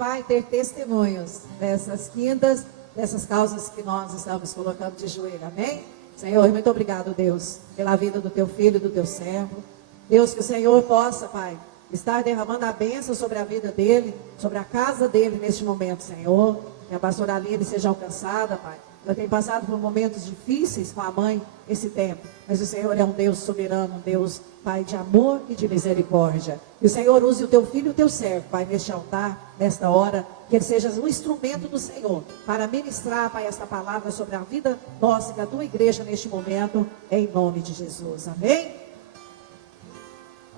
Pai, ter testemunhos dessas quintas, dessas causas que nós estamos colocando de joelho, amém? Senhor, muito obrigado, Deus, pela vida do teu filho, do teu servo. Deus, que o Senhor possa, Pai, estar derramando a bênção sobre a vida dele, sobre a casa dele neste momento, Senhor. Que a pastora Aline seja alcançada, Pai. Ela tem passado por momentos difíceis com a mãe esse tempo, mas o Senhor é um Deus soberano, um Deus, Pai, de amor e de misericórdia. E o Senhor use o teu filho e o teu servo, Pai, neste altar, nesta hora, que ele seja um instrumento do Senhor para ministrar, Pai, esta palavra sobre a vida nossa e da tua igreja neste momento, em nome de Jesus. Amém?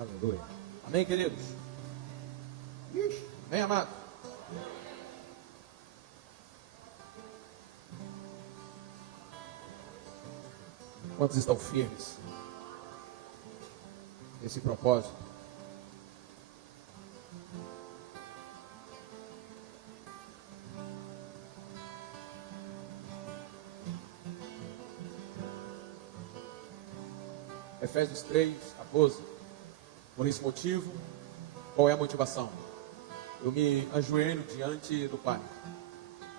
Aleluia. Amém, queridos? Amém, amado? Quantos estão firmes nesse propósito? Efésios 3, 14. Por esse motivo, qual é a motivação? Eu me ajoelho diante do Pai.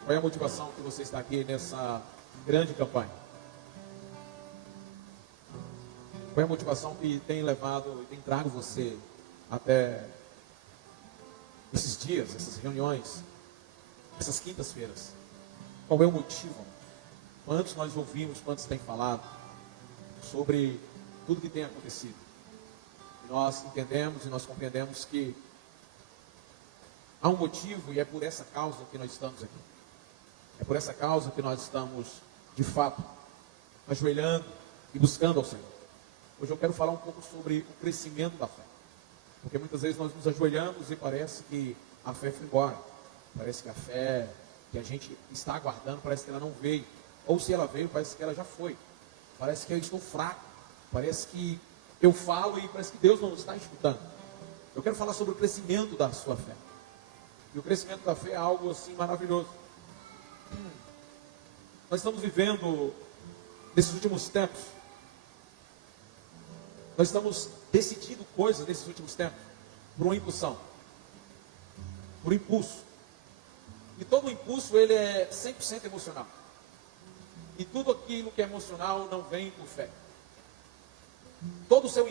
Qual é a motivação que você está aqui nessa grande campanha? Qual é a motivação que tem levado e tem trago você até esses dias, essas reuniões, essas quintas-feiras? Qual é o motivo? Quantos nós ouvimos, quantos têm falado sobre tudo que tem acontecido? E nós entendemos e nós compreendemos que há um motivo e é por essa causa que nós estamos aqui. É por essa causa que nós estamos, de fato, ajoelhando e buscando ao Senhor. Hoje eu quero falar um pouco sobre o crescimento da fé. Porque muitas vezes nós nos ajoelhamos e parece que a fé foi embora. Parece que a fé que a gente está aguardando, parece que ela não veio. Ou se ela veio, parece que ela já foi. Parece que eu estou fraco. Parece que eu falo e parece que Deus não está escutando. Eu quero falar sobre o crescimento da sua fé. E o crescimento da fé é algo assim maravilhoso. Nós estamos vivendo, nesses últimos tempos, nós estamos decidindo coisas nesses últimos tempos por uma impulsão, por impulso. E todo impulso ele é 100% emocional. E tudo aquilo que é emocional não vem por fé. Todo o seu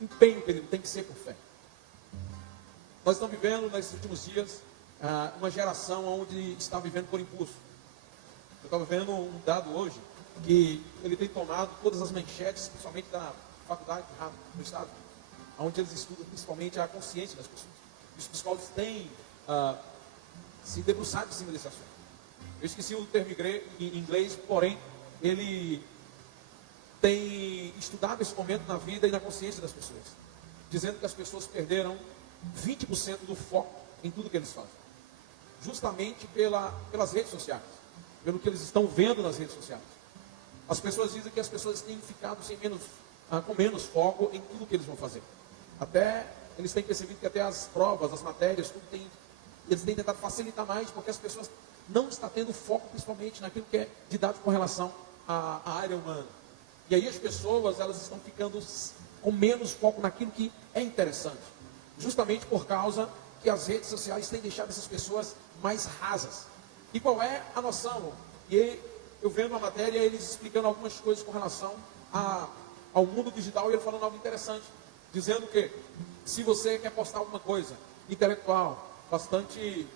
empenho, querido, tem que ser por fé. Nós estamos vivendo nesses últimos dias uma geração onde está vivendo por impulso. Eu estava vendo um dado hoje que ele tem tomado todas as manchetes, principalmente da faculdade no estado, onde eles estudam principalmente a consciência das pessoas. Os psicólogos têm se debruçado em cima desse assunto. Eu esqueci o termo em inglês, porém, ele tem estudado esse momento na vida e na consciência das pessoas, dizendo que as pessoas perderam 20% do foco em tudo que eles fazem, justamente pelas redes sociais, pelo que eles estão vendo nas redes sociais. As pessoas dizem que as pessoas têm ficado com menos foco em tudo que eles vão fazer. Até eles têm percebido que até as provas, as matérias, eles têm tentado facilitar mais, porque as pessoas não estão tendo foco principalmente naquilo que é didático com relação à área humana. E aí as pessoas, elas estão ficando com menos foco naquilo que é interessante, justamente por causa que as redes sociais têm deixado essas pessoas mais rasas. E qual é a noção? E eu vendo a matéria, eles explicando algumas coisas com relação ao mundo digital, e ele falando algo interessante, dizendo que se você quer postar alguma coisa intelectual, bastante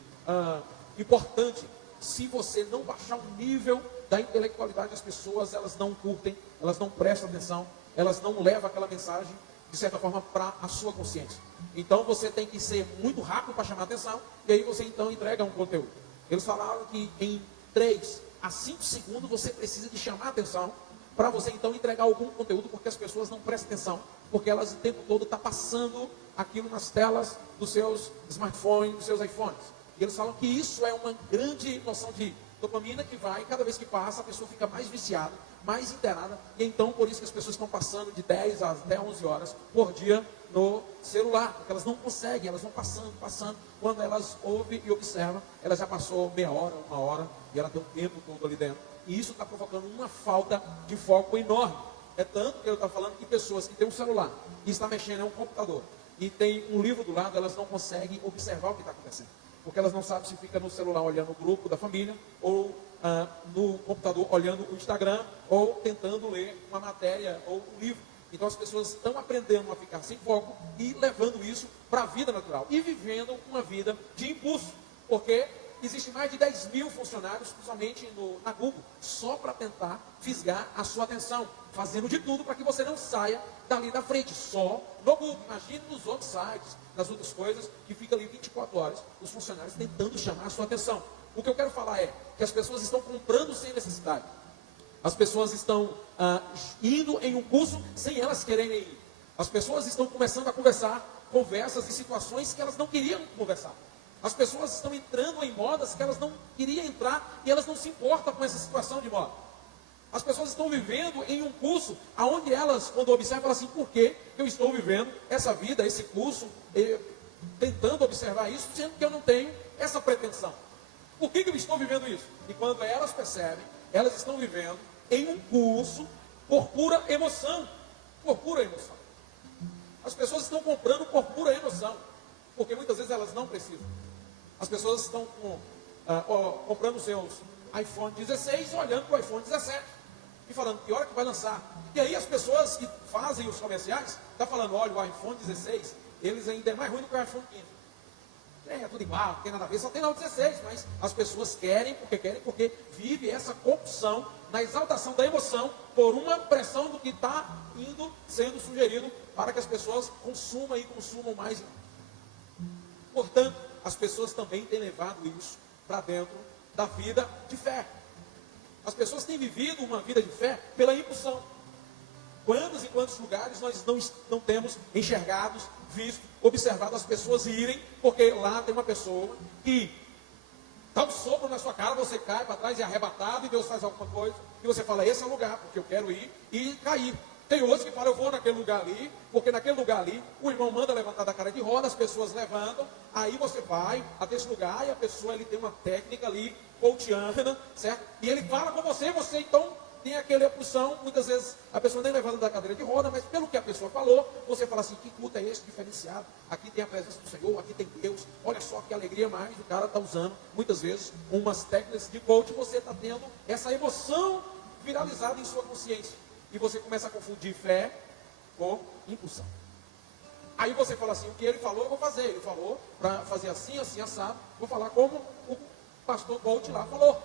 importante, se você não baixar o nível da intelectualidade, as pessoas, elas não curtem, elas não prestam atenção, elas não levam aquela mensagem, de certa forma, para a sua consciência. Então você tem que ser muito rápido para chamar atenção, e aí você então entrega um conteúdo. Eles falaram que em 3 a 5 segundos você precisa de chamar atenção para você então entregar algum conteúdo, porque as pessoas não prestam atenção, porque elas o tempo todo estão passando aquilo nas telas dos seus smartphones, dos seus iPhones. E eles falam que isso é uma grande noção de dopamina que vai, cada vez que passa, a pessoa fica mais viciada, mais inteirada, e então por isso que as pessoas estão passando de 10 até 11 horas por dia no celular, porque elas não conseguem, elas vão passando, quando elas ouvem e observam, ela já passou meia hora, 1 hora, e ela tem um tempo todo ali dentro. E isso está provocando uma falta de foco enorme. É tanto que eu estou falando que pessoas que têm um celular e estão mexendo em um computador e tem um livro do lado, elas não conseguem observar o que está acontecendo. porque elas não sabem se fica no celular olhando o grupo da família, ou no computador olhando o Instagram, ou tentando ler uma matéria ou um livro. Então as pessoas estão aprendendo a ficar sem foco e levando isso para a vida natural. E vivendo uma vida de impulso. Porque existe mais de 10 mil funcionários, principalmente na Google, só para tentar fisgar a sua atenção. Fazendo de tudo para que você não saia dali da frente. Só no Google. Imagine nos outros sites, nas outras coisas, que fica ali 24 horas, os funcionários tentando chamar a sua atenção. O que eu quero falar é que as pessoas estão comprando sem necessidade. As pessoas estão indo em um curso sem elas quererem ir. As pessoas estão começando a conversar conversas e situações que elas não queriam conversar. As pessoas estão entrando em modas que elas não queriam entrar e elas não se importam com essa situação de moda. As pessoas estão vivendo em um curso onde elas, quando observam, falam assim, por que eu estou vivendo essa vida, esse curso, tentando observar isso, sendo que eu não tenho essa pretensão. Por que eu estou vivendo isso? E quando elas percebem, elas estão vivendo em um curso por pura emoção. Por pura emoção. As pessoas estão comprando por pura emoção. Porque muitas vezes elas não precisam. As pessoas estão comprando seus iPhone 16, olhando para o iPhone 17. E falando, que hora que vai lançar? E aí as pessoas que fazem os comerciais, estão falando, olha, o iPhone 16, eles ainda é mais ruim do que o iPhone 15. É tudo igual, não tem nada a ver, só tem lá o 16, mas as pessoas querem, porque vive essa compulsão na exaltação da emoção por uma pressão do que está sendo sugerido para que as pessoas consumam e consumam mais. Portanto, as pessoas também têm levado isso para dentro da vida de fé. As pessoas têm vivido uma vida de fé pela impulsão. Quantos e quantos lugares nós não temos enxergados, visto, observado as pessoas irem, porque lá tem uma pessoa que dá um sopro na sua cara, você cai para trás e é arrebatado, e Deus faz alguma coisa, e você fala, esse é o lugar, porque eu quero ir, e cair. Tem outros que falam, eu vou naquele lugar ali, porque naquele lugar ali, o irmão manda levantar da cara de roda, as pessoas levantam, aí você vai até esse lugar, e a pessoa ele tem uma técnica ali, coachiana, certo? E ele fala com você então tem aquela opção, muitas vezes a pessoa nem levanta da cadeira de roda, mas pelo que a pessoa falou, você fala assim, que culto é esse diferenciado? Aqui tem a presença do Senhor, aqui tem Deus, olha só que alegria mais, o cara está usando, muitas vezes, umas técnicas de coach, você está tendo essa emoção viralizada em sua consciência. E você começa a confundir fé com impulsão. Aí você fala assim, o que ele falou, eu vou fazer. Ele falou para fazer assim, assim, assado, vou falar como o pastor coach lá falou.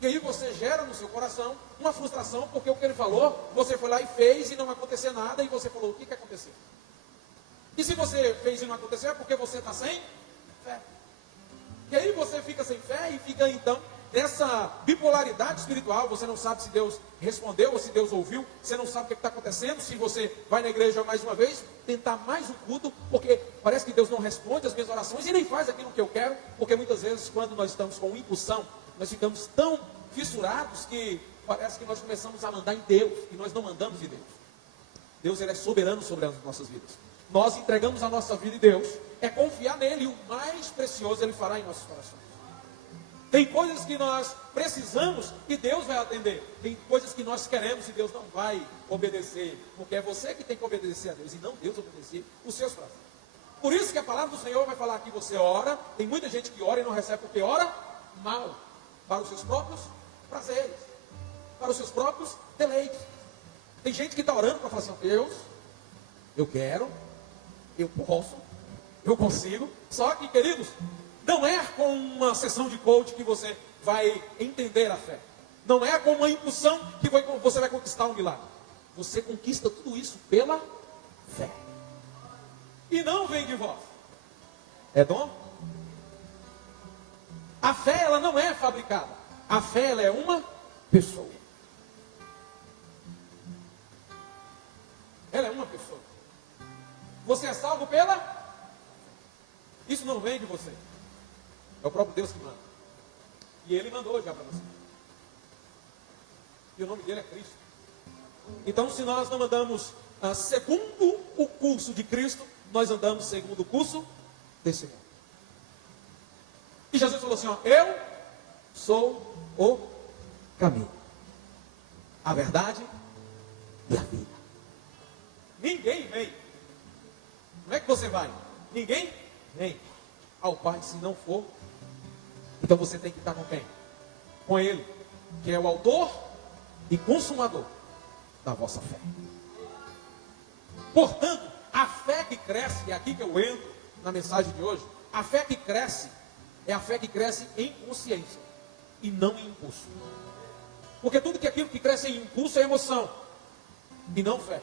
E aí você gera no seu coração uma frustração, porque o que ele falou, você foi lá e fez e não aconteceu nada, e você falou, o que aconteceu? E se você fez e não aconteceu, é porque você está sem fé. E aí você fica sem fé e fica então nessa bipolaridade espiritual, você não sabe se Deus respondeu ou se Deus ouviu, você não sabe o que está acontecendo, se você vai na igreja mais uma vez, tentar mais um culto, porque parece que Deus não responde as minhas orações e nem faz aquilo que eu quero, porque muitas vezes quando nós estamos com impulsão, nós ficamos tão fissurados que parece que nós começamos a mandar em Deus, e nós não mandamos em Deus. Deus ele é soberano sobre as nossas vidas. Nós entregamos a nossa vida em Deus, é confiar nele, e o mais precioso ele fará em nossos corações. Tem coisas que nós precisamos e Deus vai atender. Tem coisas que nós queremos e Deus não vai obedecer, porque é você que tem que obedecer a Deus e não Deus obedecer os seus prazeres. Por isso que a palavra do Senhor vai falar que você ora. Tem muita gente que ora e não recebe porque ora mal, para os seus próprios prazeres, para os seus próprios deleites. Tem gente que está orando para falar assim, Deus, eu quero, eu posso, eu consigo. Só que, queridos, não é com uma sessão de coach que você vai entender a fé. Não é com uma impulsão que você vai conquistar um milagre. Você conquista tudo isso pela fé. E não vem de vós. É dom? A fé, ela não é fabricada. A fé, ela é uma pessoa. Ela é uma pessoa. Você é salvo pela... Isso não vem de você. É o próprio Deus que manda. E Ele mandou já para você. E o nome dele é Cristo. Então, se nós não andamos segundo o curso de Cristo, nós andamos segundo o curso desse mundo. E Jesus falou assim, ó, eu sou o caminho, a verdade e a vida. Ninguém vem. Como é que você vai? Ninguém vem. ao Pai se não for? Então você tem que estar com quem? Com Ele, que é o autor e consumador da vossa fé. Portanto, a fé que cresce, é aqui que eu entro na mensagem de hoje, a fé que cresce é a fé que cresce em consciência e não em impulso. Porque tudo que aquilo que cresce em impulso é emoção e não fé.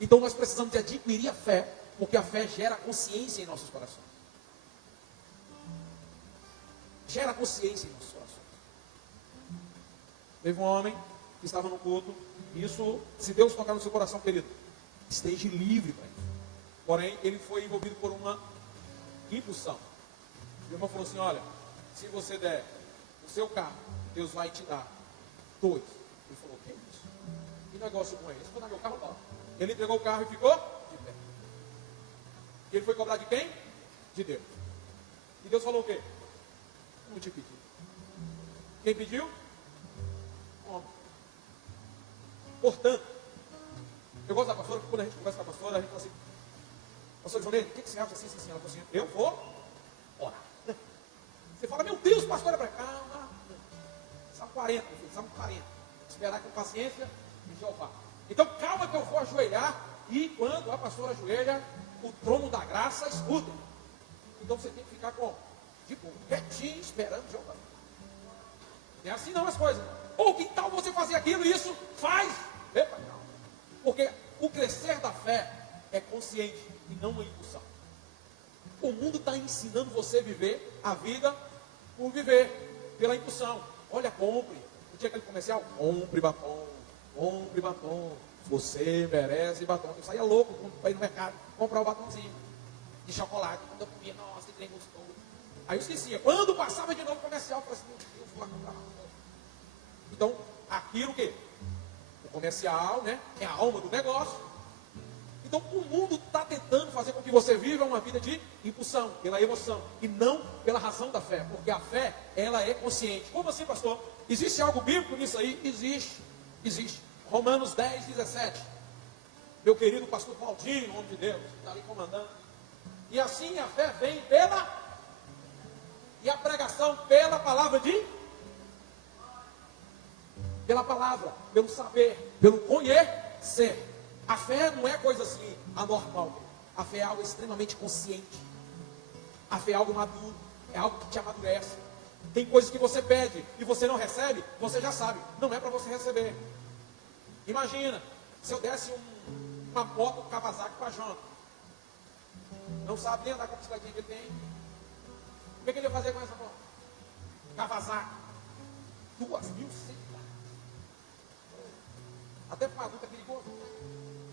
Então nós precisamos de adquirir a fé, porque a fé gera consciência em nossos corações. Gera consciência em nossos corações. Teve um homem que estava no culto, e isso, se Deus tocar no seu coração, querido, esteja livre para isso. Porém, ele foi envolvido por uma impulsão. O irmão falou assim: olha, se você der o seu carro, Deus vai te dar 2. Ele falou: o que é isso? Que negócio com ele? Ele falou: dar meu carro não. Ele entregou o carro e ficou de pé. E ele foi cobrar de quem? De Deus. E Deus falou o quê? Não te pedi. Quem pediu? Homem. Portanto, eu gosto da pastora, porque quando a gente conversa com a pastora, a gente fala assim: pastor Johnny, o que você acha assim? Ela falou assim: eu vou orar. Você fala: meu Deus, pastor, é para calma. Salmo 40, meu filho, Salmo 40. Esperar com paciência em Jeová. Então, calma que eu vou ajoelhar. E quando a pastora ajoelha, o trono da graça escuta. Então você tem que ficar com tipo, quietinho, esperando Jeová. Não é assim não as coisas. Ou que tal você fazer aquilo e isso faz? Epa, não. Porque o crescer da fé é consciente e não uma impulsão. O mundo está ensinando você a viver a vida por viver, pela impulsão. Olha, compre. Não tinha aquele comercial? Compre batom, compre batom. Você merece batom. Eu saía louco para ir no mercado comprar o batomzinho de chocolate. Quando eu comia, nossa, que trem gostoso. Aí eu esquecia. Quando passava de novo o comercial, eu falei assim: meu Deus, vou lá comprar batom. Então, aquilo que? O comercial, né? É a alma do negócio. Então, o mundo está tentando fazer com que você viva uma vida de impulsão, pela emoção, e não pela razão da fé. Porque a fé, ela é consciente. Como assim, pastor? Existe algo bíblico nisso aí? Existe. Existe. Romanos 10, 17. Meu querido pastor Claudinho, em nome de Deus, está ali comandando. E assim a fé vem pela... E a pregação pela palavra pela palavra, pelo saber, pelo conhecer. A fé não é coisa assim, anormal. A fé é algo extremamente consciente. A fé é algo maduro, é algo que te amadurece. Tem coisas que você pede e você não recebe, você já sabe, não é para você receber. Imagina, se eu desse uma moto Kawasaki para João. Não sabe nem andar com a bicicletinha que ele tem. O que ele ia fazer com essa moto? Kawasaki. 2.000 cilindradas. Até para um adulto é perigoso.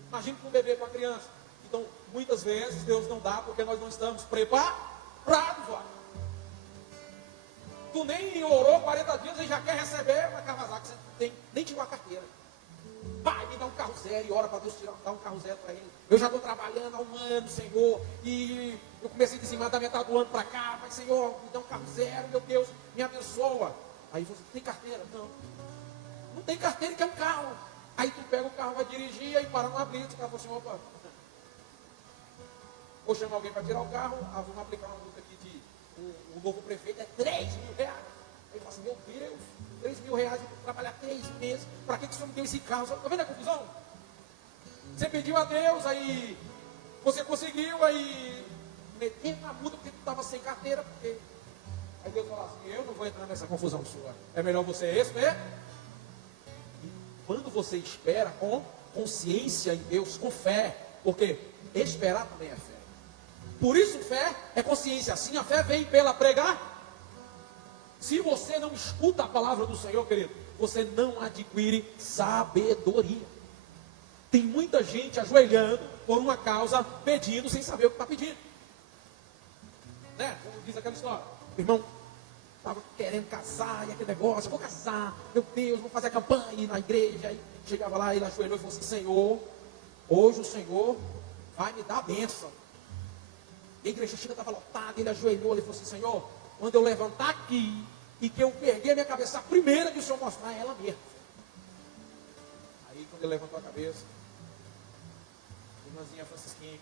Imagina para um bebê, para uma criança. Então, muitas vezes, Deus não dá porque nós não estamos preparados. Ó. Tu nem orou 40 dias e já quer receber uma Kawasaki. Você nem tirou a carteira. Pai, me dá um carro zero e ora para Deus dar um carro zero para ele. Eu já estou trabalhando há um ano, Senhor, e eu comecei a dizimar da metade do ano para cá, mas Senhor, me dá um carro zero, meu Deus, me abençoa. Aí você tem carteira? Não. Não tem carteira, que é um carro. Aí tu pega o carro, vai dirigir, aí para numa blitz, o cara fala assim: opa, vou chamar alguém para tirar o carro, vamos aplicar uma multa aqui de o novo prefeito, é 3 mil reais. Aí fala assim: meu Deus, 3 mil reais para trabalhar 3 meses, para que o senhor me deu esse carro? Está vendo a confusão? Você pediu a Deus, aí você conseguiu, aí meteu na multa porque tu estava sem carteira, porque... Aí Deus fala assim: eu não vou entrar nessa confusão sua, é melhor você esperar. E quando você espera com consciência em Deus, com fé, porque esperar também é fé. Por isso fé é consciência. Assim a fé vem pela pregar. Se você não escuta a palavra do Senhor, querido, você não adquire sabedoria. Tem muita gente ajoelhando por uma causa, pedindo sem saber o que está pedindo. Né? Como diz aquela história: o irmão estava querendo casar, e aquele negócio: vou casar, meu Deus, vou fazer a campanha na igreja. Aí chegava lá, ele ajoelhou e falou assim: Senhor, hoje o Senhor vai me dar a bênção. E a igreja chega, estava lotada, ele ajoelhou, ele falou assim: Senhor, quando eu levantar aqui e que eu perder a minha cabeça, a primeira que o Senhor mostrar é ela mesma. Aí quando ele levantou a cabeça, irmãzinha Francisquinha,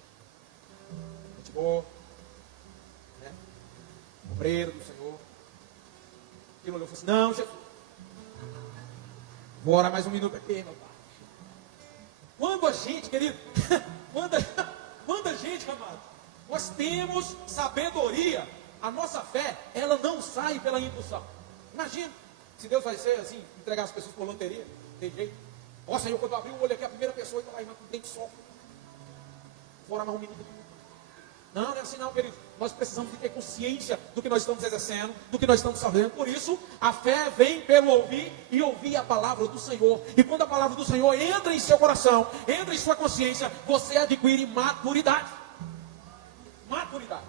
gente boa, né? obreiro do Senhor. Ele olhou e falou assim: não, Jesus, vou orar mais um minuto aqui, meu pai. Quando a gente, querido, quando a gente, amado, nós temos sabedoria, a nossa fé, ela não sai pela impulsão. Imagina, se Deus vai ser assim, entregar as pessoas por loteria, tem jeito. Ó Senhor, quando eu abrir o olho aqui, a primeira pessoa está lá, irmã, com dente só. Vou orar mais um minuto aqui. Não, não é assim não, querido. Nós precisamos de ter consciência do que nós estamos exercendo, do que nós estamos fazendo. Por isso, a fé vem pelo ouvir e ouvir a palavra do Senhor. E quando a palavra do Senhor entra em seu coração, entra em sua consciência, você adquire maturidade. Maturidade.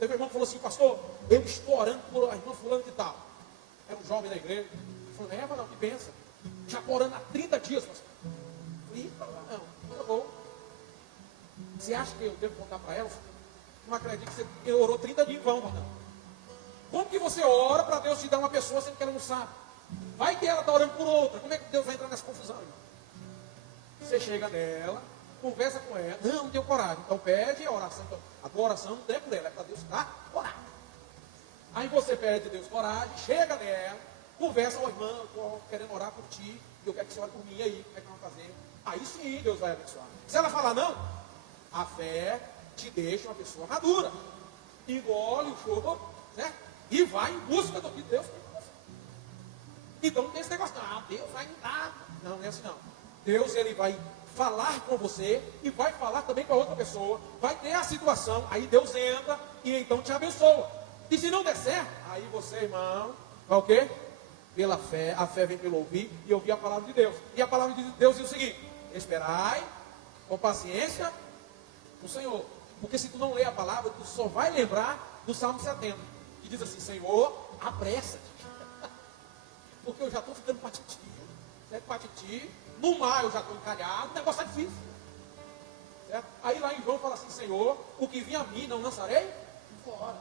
Teve um irmão que falou assim: pastor, eu estou orando por a irmã fulano de tal. Era um jovem da igreja. Ele falou: Eva, não, que pensa. Já estou orando há 30 dias, pastor. Eu falei: não, tá bom. Você acha que eu devo contar para ela? Não acredito que você orou 30 dias em vão, Rodão. Como que você ora para Deus te dar uma pessoa sendo que ela não sabe? Vai que ela está orando por outra. Como é que Deus vai entrar nessa confusão, irmão? Você chega nela, conversa com ela. Não tenho coragem. Então pede a oração. Então, a tua oração não é por ela, é para Deus dar coragem. Aí você pede a Deus coragem, chega nela, conversa: ó irmã, eu estou querendo orar por ti, e eu quero que você ore por mim aí, como é que nós vamos fazer? Aí sim Deus vai abençoar. Se ela falar não, a fé te deixa uma pessoa madura, engole o choro, né? E vai em busca do que Deus tem para você. Então não tem esse negócio: não, Deus vai me dar. Não, não é assim não. Deus, ele vai falar com você e vai falar também com a outra pessoa. Vai ter a situação, aí Deus entra e então te abençoa. E se não der certo, aí você, irmão, vai o quê? Pela fé. A fé vem pelo ouvir e ouvir a palavra de Deus. E a palavra de Deus diz o seguinte: esperai com paciência no Senhor. Porque se tu não ler a palavra, tu só vai lembrar do Salmo 70, que diz assim: Senhor, apressa-te. Porque eu já estou ficando patiti. Certo? Patiti. No mar eu já estou encalhado. O negócio é difícil. Certo? Aí lá em João fala assim: Senhor, o que vinha a mim não lançarei fora.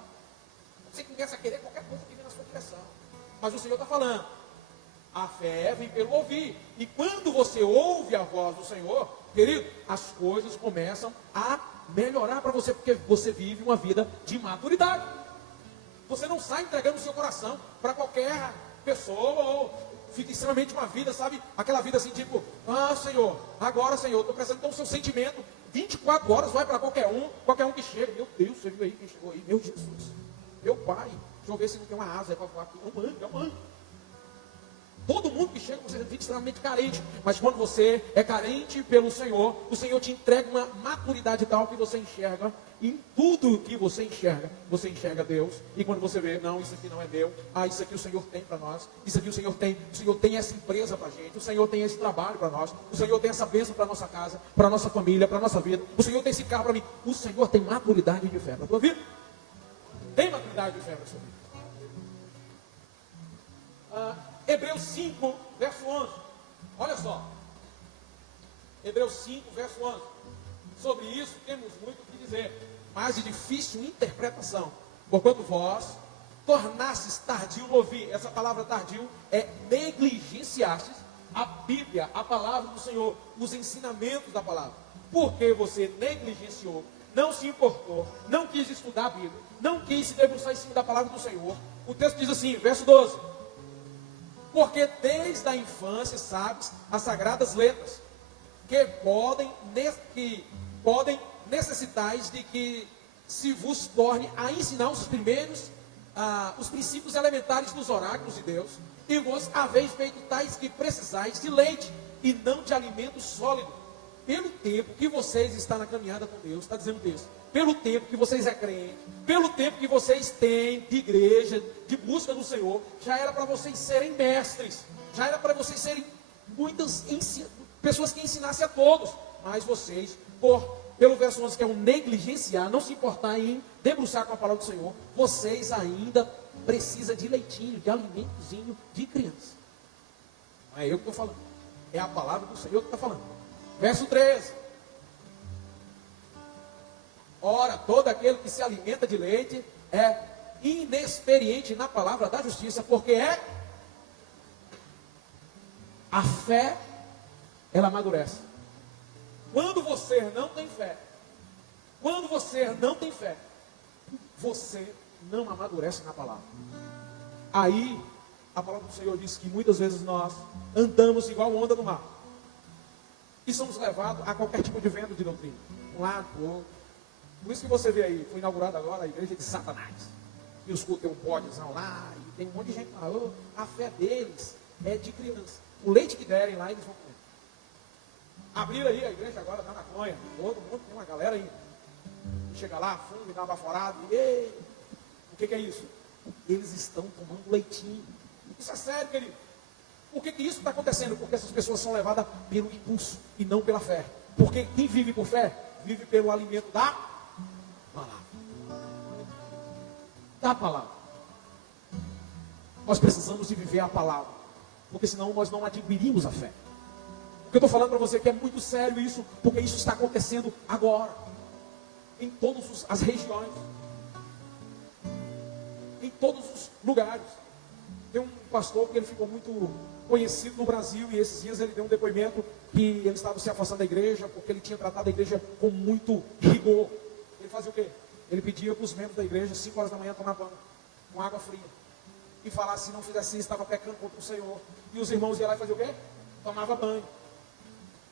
Você começa a querer qualquer coisa que vem na sua direção. Mas o Senhor está falando: a fé vem pelo ouvir. E quando você ouve a voz do Senhor, querido, as coisas começam a melhorar para você, porque você vive uma vida de maturidade. Você não sai entregando o seu coração para qualquer pessoa, ou fica extremamente uma vida, sabe? Aquela vida assim, tipo: ah, Senhor, agora, Senhor, estou precisando. Então o seu sentimento 24 horas vai para qualquer um que chega. Meu Deus, você viu aí quem chegou aí? Meu Jesus, meu Pai, deixa eu ver se não tem uma asa para voar aqui. É um anjo. Todo mundo que chega, você fica extremamente carente. Mas quando você é carente pelo Senhor, o Senhor te entrega uma maturidade tal que você enxerga. Em tudo que você enxerga Deus. E quando você vê: não, isso aqui não é meu. Ah, isso aqui o Senhor tem para nós. Isso aqui o Senhor tem essa empresa para a gente. O Senhor tem esse trabalho para nós. O Senhor tem essa bênção para a nossa casa, para a nossa família, para a nossa vida. O Senhor tem esse carro para mim. O Senhor tem maturidade de fé para a tua vida. Tem maturidade de fé para a sua vida. Hebreus 5, verso 11. Olha só. Hebreus 5, verso 11. Sobre isso temos muito o que dizer, mas de difícil interpretação. Porquanto vós tornastes tardio no ouvir. Essa palavra tardio é negligenciastes a Bíblia, a palavra do Senhor, os ensinamentos da palavra. Porque você negligenciou, não se importou, não quis estudar a Bíblia, não quis se debruçar em cima da palavra do Senhor. O texto diz assim, verso 12: porque desde a infância sabes as sagradas letras, que podem necessitais de que se vos torne a ensinar os princípios elementares dos oráculos de Deus, e vos haveis feito tais que precisais de leite, e não de alimento sólido, pelo tempo que vocês estão na caminhada com Deus. Está dizendo isso, pelo tempo que vocês é crente, pelo tempo que vocês têm de igreja, de busca do Senhor, já era para vocês serem mestres, já era para vocês serem muitas pessoas que ensinassem a todos, mas vocês, pelo verso 11, que é um negligenciar, não se importar em debruçar com a palavra do Senhor, vocês ainda precisam de leitinho, de alimentozinho de criança. Não é eu que estou falando, é a palavra do Senhor que está falando. Verso 13: ora, todo aquele que se alimenta de leite é inexperiente na palavra da justiça, porque a fé, ela amadurece. Quando você não tem fé, você não amadurecem na palavra. Aí, a palavra do Senhor diz que muitas vezes nós andamos igual onda no mar. E somos levados a qualquer tipo de vento de doutrina. Um lado, pro outro. Por isso que você vê aí, foi inaugurada agora a igreja de Satanás. E os cultos tem um pódiozão lá, e tem um monte de gente lá. A fé deles é de criança. O leite que derem lá, eles vão comer. Abriram aí a igreja agora da maconha. Todo mundo tem uma galera aí. E chega lá, fuma e dá uma baforada. E o que é isso? Eles estão tomando leitinho. Isso é sério, querido. Por que isso está acontecendo? Porque essas pessoas são levadas pelo impulso e não pela fé. Porque quem vive por fé, vive pelo alimento da palavra. Da palavra. Nós precisamos de viver a palavra. Porque senão nós não adquirimos a fé. O que eu estou falando para você que é muito sério isso, porque isso está acontecendo agora. Em todas as regiões. Em todos os lugares. Tem um pastor que ele ficou muito conhecido no Brasil e esses dias ele deu um depoimento que ele estava se afastando da igreja porque ele tinha tratado a igreja com muito rigor. Ele fazia o quê? Ele pedia para os membros da igreja 5 horas da manhã tomar banho com água fria e falar se não fizesse isso estava pecando contra o Senhor. E os irmãos iam lá e faziam o quê? Tomava banho.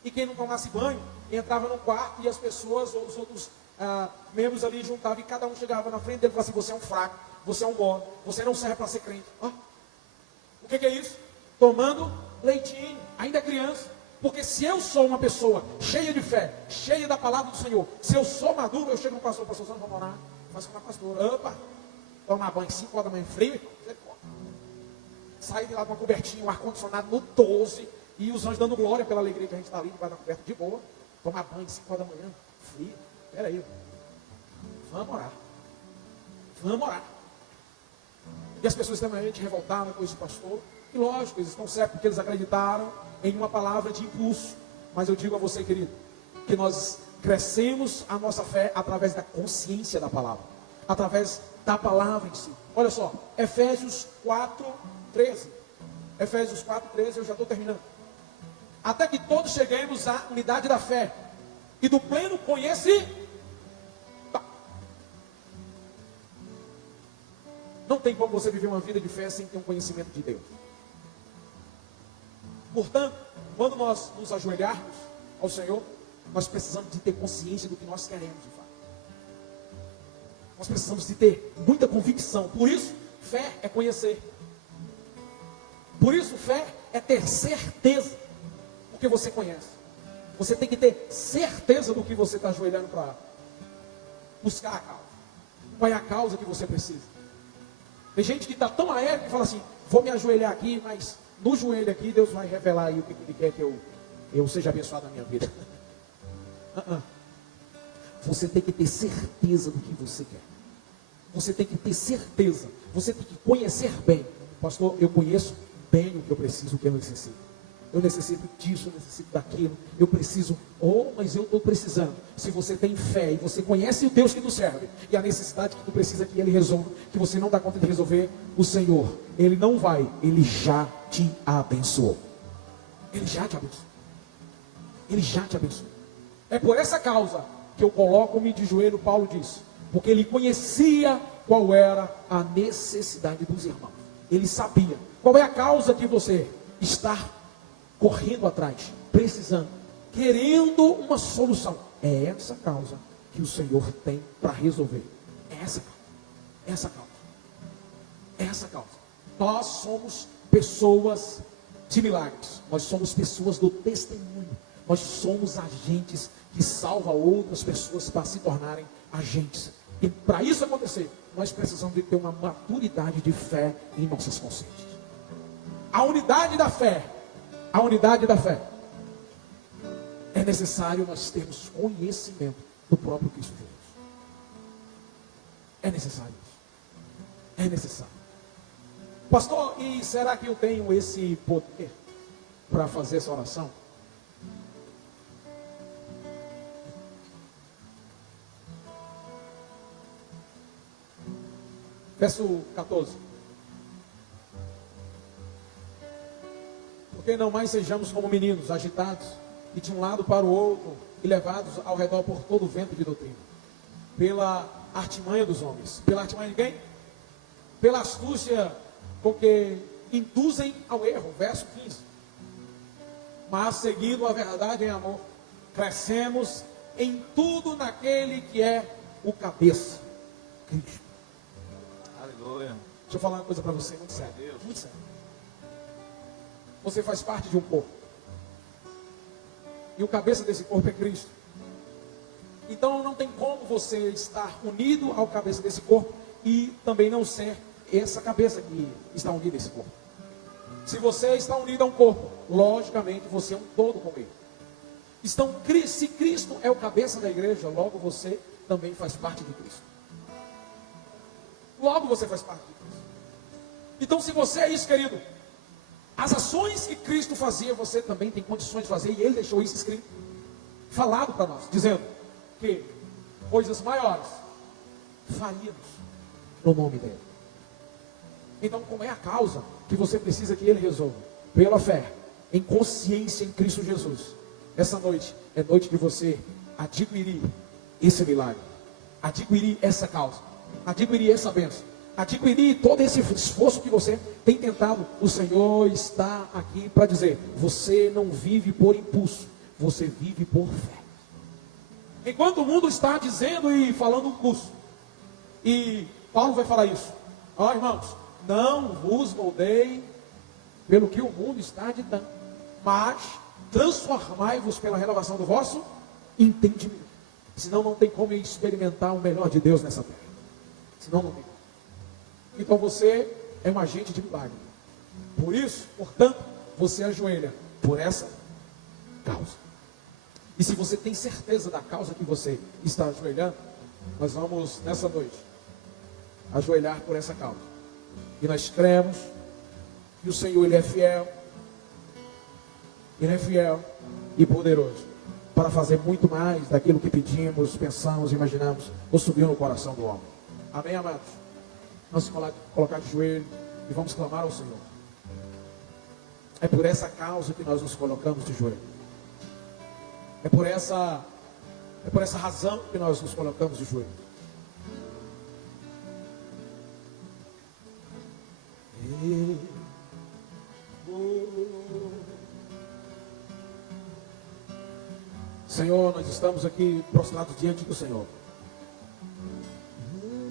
E quem não tomasse banho entrava no quarto e as pessoas ou os outros membros ali juntavam e cada um chegava na frente dele e falava assim: você é um fraco, você é um bode, você não serve para ser crente. O que é isso? Tomando leitinho, ainda é criança. Porque se eu sou uma pessoa cheia de fé, cheia da palavra do Senhor, se eu sou maduro, eu chego no pastor, pastor, você não vai morar, faço com a pastora, opa, tomar banho 5 horas da manhã frio, sair de lá com uma cobertinha, um ar-condicionado no 12, e os anjos dando glória pela alegria que a gente está ali, debaixo da coberta de boa, tomar banho 5 horas da manhã, frio, peraí, vamos orar. Vamos orar. E as pessoas extremamente revoltadas com esse pastor. E lógico, eles estão certos porque eles acreditaram em uma palavra de impulso. Mas eu digo a você, querido, que nós crescemos a nossa fé através da consciência da palavra. Através da palavra em si. Olha só, Efésios 4:13. Efésios 4:13, eu já estou terminando. Até que todos cheguemos à unidade da fé e do pleno conhecimento. Não tem como você viver uma vida de fé sem ter um conhecimento de Deus. Portanto, quando nós nos ajoelharmos ao Senhor, nós precisamos de ter consciência do que nós queremos de fato. Nós precisamos de ter muita convicção. Por isso, fé é conhecer. Por isso, fé é ter certeza do que você conhece. Você tem que ter certeza do que você está ajoelhando para buscar a causa. Qual é a causa que você precisa? Tem gente que está tão aéreo que fala assim: vou me ajoelhar aqui, mas no joelho aqui Deus vai revelar aí o que Ele quer que eu seja abençoado na minha vida. Você tem que ter certeza do que você quer. Você tem que ter certeza. Você tem que conhecer bem. Pastor, eu conheço bem o que eu preciso, o que eu necessito. Eu necessito disso, eu necessito daquilo. Eu preciso, mas eu estou precisando. Se você tem fé e você conhece o Deus que tu serve, e a necessidade que tu precisa que Ele resolva, que você não dá conta de resolver, o Senhor, Ele não vai, Ele já te abençoou. Ele já te abençoou. Ele já te abençoou. É por essa causa que eu coloco-me de joelho, Paulo diz, porque ele conhecia qual era a necessidade dos irmãos. Ele sabia qual é a causa que você está correndo atrás, precisando, querendo uma solução. É essa causa que o Senhor tem para resolver. É essa causa. Essa causa. Essa causa. Nós somos pessoas de milagres. Nós somos pessoas do testemunho. Nós somos agentes que salvam outras pessoas para se tornarem agentes. E para isso acontecer, nós precisamos de ter uma maturidade de fé em nossas consciências. A unidade da fé. A unidade da fé. É necessário nós termos conhecimento do próprio Cristo Jesus. É necessário isso. É necessário. Pastor, e será que eu tenho esse poder para fazer essa oração? Verso 14. Porque não mais sejamos como meninos, agitados, e de um lado para o outro, e levados ao redor por todo o vento de doutrina, pela artimanha dos homens. Pela artimanha de quem? pela astúcia com que induzem ao erro. Verso 15. Mas seguindo a verdade em amor, crescemos em tudo naquele que é o cabeça, Cristo. Aleluia. Deixa eu falar uma coisa para você, muito sério. Muito sério. Você faz parte de um corpo. E o cabeça desse corpo é Cristo. Então não tem como você estar unido ao cabeça desse corpo e também não ser essa cabeça que está unida a esse corpo. Se você está unido a um corpo, logicamente você é um todo com ele. Então, se Cristo é o cabeça da igreja, logo você também faz parte de Cristo. Logo você faz parte de Cristo. Então, se você é isso, querido, as ações que Cristo fazia, você também tem condições de fazer, e Ele deixou isso escrito, falado para nós, dizendo que coisas maiores faríamos no nome dEle. Então, qual é a causa que você precisa que Ele resolva? Pela fé, em consciência em Cristo Jesus. Essa noite é noite de você adquirir esse milagre, adquirir essa causa, adquirir essa bênção, adquirir todo esse esforço que você tem tentado. O Senhor está aqui para dizer: você não vive por impulso, você vive por fé. Enquanto o mundo está dizendo e falando um curso, e Paulo vai falar isso: ó, irmãos, não vos moldeiem pelo que o mundo está ditando, mas transformai-vos pela renovação do vosso entendimento. Senão não tem como experimentar o melhor de Deus nessa terra. Senão não tem. Então você é um agente de milagre. Por isso, portanto, você ajoelha por essa causa. E se você tem certeza da causa que você está ajoelhando, nós vamos nessa noite ajoelhar por essa causa. E nós cremos que o Senhor, Ele é fiel. Ele é fiel e poderoso para fazer muito mais daquilo que pedimos, pensamos, imaginamos ou subiu no coração do homem. Amém, amados? Vamos colocar de joelho e vamos clamar ao Senhor. É por essa causa que nós nos colocamos de joelho. É por essa razão que nós nos colocamos de joelho. Senhor, nós estamos aqui prostrados diante do Senhor.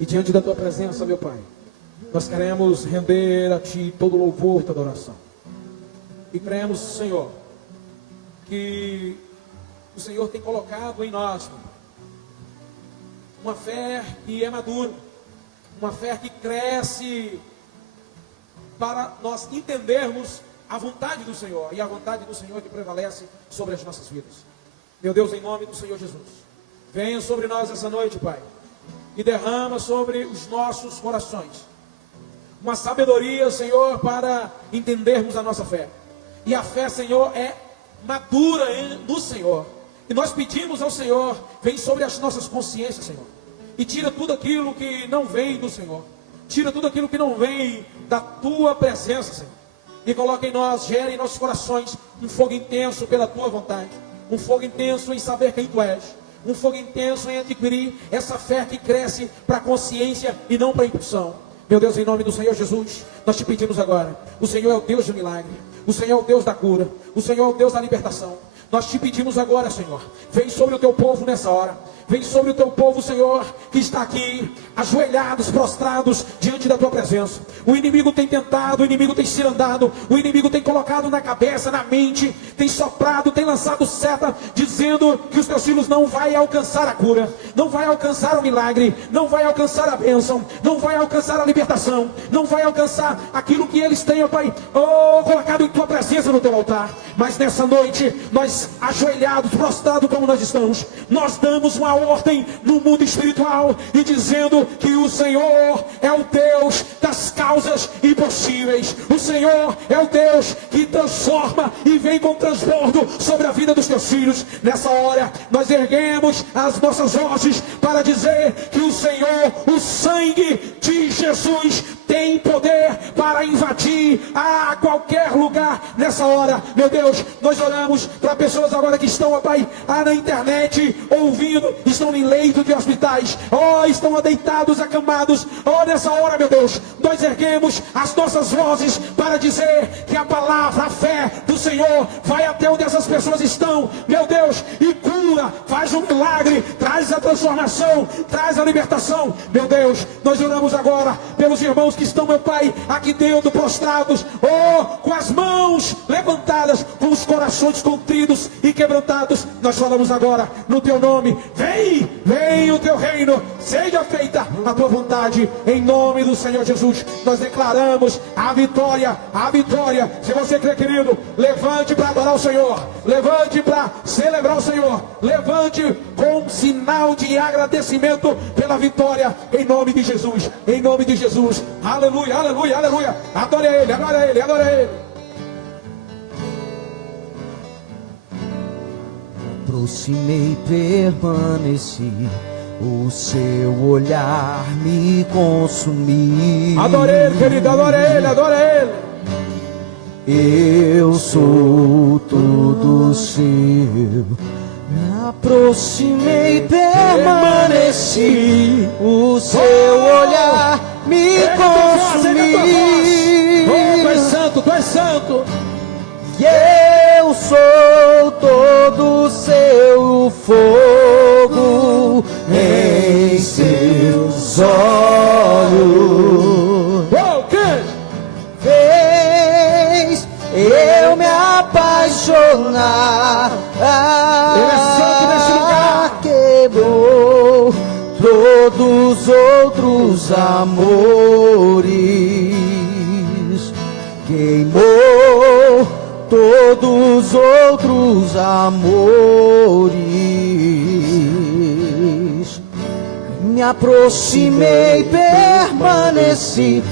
E diante da Tua presença, meu Pai, nós queremos render a Ti todo louvor, toda adoração. E cremos, Senhor, que o Senhor tem colocado em nós uma fé que é madura, uma fé que cresce para nós entendermos a vontade do Senhor, e a vontade do Senhor que prevalece sobre as nossas vidas. Meu Deus, em nome do Senhor Jesus, venha sobre nós essa noite, Pai, e derrama sobre os nossos corações uma sabedoria, Senhor, para entendermos a nossa fé. E a fé, Senhor, é madura no Senhor. E nós pedimos ao Senhor: vem sobre as nossas consciências, Senhor, e tira tudo aquilo que não vem do Senhor, tira tudo aquilo que não vem da Tua presença, Senhor, e coloca em nós, gera em nossos corações um fogo intenso pela Tua vontade, um fogo intenso em saber quem Tu és, um fogo intenso em adquirir essa fé que cresce para a consciência e não para a impulsão. Meu Deus, em nome do Senhor Jesus, nós te pedimos agora: o Senhor é o Deus do milagre, o Senhor é o Deus da cura, o Senhor é o Deus da libertação. Nós te pedimos agora, Senhor, vem sobre o Teu povo nessa hora. Vem sobre o Teu povo, Senhor, que está aqui, ajoelhados, prostrados, diante da Tua presença. O inimigo tem tentado, o inimigo tem cirandado, o inimigo tem colocado na cabeça, na mente, tem soprado, tem lançado seta, dizendo que os Teus filhos não vai alcançar a cura, não vai alcançar o milagre, não vai alcançar a bênção, não vai alcançar a libertação, não vai alcançar aquilo que eles têm, ó Pai, colocado em Tua presença no Teu altar. Mas nessa noite, nós ajoelhados, prostrados como nós estamos, nós damos uma ordem no mundo espiritual e dizendo que o Senhor é o Deus das causas impossíveis. O Senhor é o Deus que transforma e vem com transbordo sobre a vida dos Teus filhos. Nessa hora nós erguemos as nossas vozes para dizer que o Senhor, o sangue de Jesus, tem poder para invadir a qualquer lugar nessa hora. Meu Deus, nós oramos para pessoas agora que estão, ó Pai, na internet, ouvindo, estão em leito de hospitais, estão deitados, acamados, nessa hora, meu Deus, nós erguemos as nossas vozes para dizer que a palavra, a fé do Senhor vai até onde essas pessoas estão, meu Deus, e cura, faz um milagre, traz a transformação, traz a libertação. Meu Deus, nós oramos agora pelos irmãos que estão, meu Pai, aqui dentro, prostrados, com as mãos levantadas, com os corações contridos e quebrantados. Nós falamos agora no teu nome: vem o teu reino, seja feita a tua vontade, em nome do Senhor Jesus. Nós declaramos a vitória, a vitória. Se você crê, querido, levante para adorar o Senhor, levante para celebrar o Senhor, levante com sinal de agradecimento pela vitória, em nome de Jesus, em nome de Jesus. Aleluia, aleluia, aleluia. Adore a Ele, adore a Ele, adore a Ele. Aproximei, permaneci, o seu olhar me consumiu. Adore Ele, querido, adore Ele, adore Ele. Eu sou todo seu. Me aproximei, permaneci, o seu olhar me consumiu. Tu és santo, tu és santo. E eu sou todo seu fogo em seus olhos. Fez eu me apaixonar. Ele é santo nesse lugar. Quebrou todos os outros amores, queimou todos os outros amores. Me aproximei, permaneci.